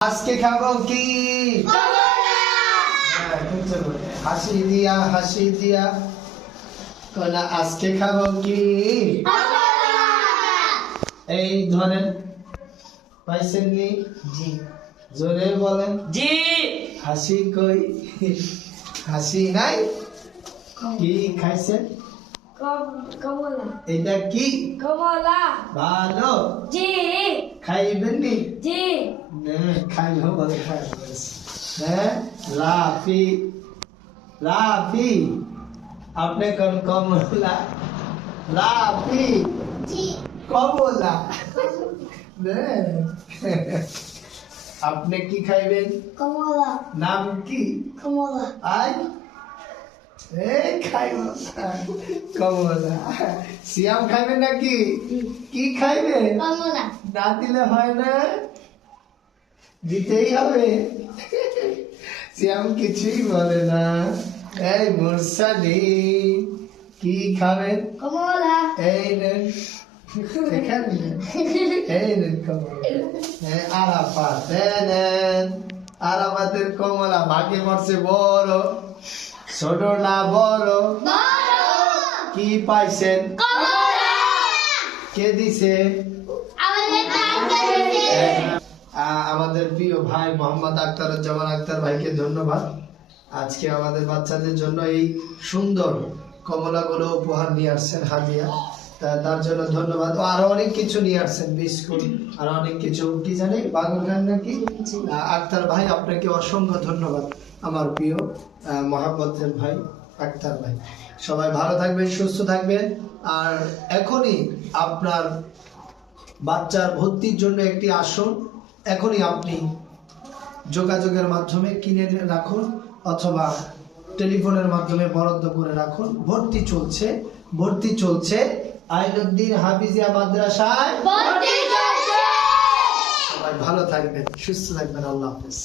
আজকে খাবো কি হাসি দিয়া কলা আজকে খাবো কি এই ধরেন পাইছেন নি জি জোরে বলেন জি হাসি কই হাসি নাই কি খাইছেন কমলা এটা কি কমলা ভালো জি খাইবেন নি জি খাইলো বলে খাইলো হ্যাঁ লাফি লাফি আপনি কোন কমলা লাফি জি কমলা আপনি কি খাইবেন কমলা নাম কি কমলা আই এই খাইব কমলা সিয়াম খাইবেন নাকি কি খাইবে কমলা না দিলে হয় না দিতেই হবে সিয়াম কিছুই বলে না এই মুরসালি কি খাবেন কমলা এই নেন এখানে এই নেন কমলা আরাফাত নেন আরাফাতের কমলা ভাগে মরছে বড় ছোট না বড় কি পাইছেন কে দিছে আমাদের প্রিয় ভাই মোহাম্মদ আখতারুজ্জামান আখতার ভাইকে ধন্যবাদ। আজকে আমাদের বাচ্চাদের জন্য এই সুন্দর কমলাগুলো উপহার নিয়ে আসছেন হাদিয়া, তার জন্য ধন্যবাদ। ও আরো অনেক কিছু নিয়ে আসছেন, বিস্কুট আর অনেক কিছু, কি জানি বাগর খান নাকি। আখতার ভাই আপনাকে অসংখ্য ধন্যবাদ, আমার প্রিয় মহাব্বতের ভাই আখতার ভাই। সবাই ভালো থাকবেন, সুস্থ থাকবেন। আর এখনই আপনার বাচ্চার ভর্তির জন্য একটি আসন এখনই আপনি যোগাযোগের মাধ্যমে কিনে রাখুন অথবা টেলিফোনের মাধ্যমে বরাদ্দ করে রাখুন। ভর্তি চলছে আইনুদ্দিন হাফিজিয়া মাদ্রাসায়। সবাই ভালো থাকবেন, সুস্থ থাকবেন। আল্লাহ হাফেজ।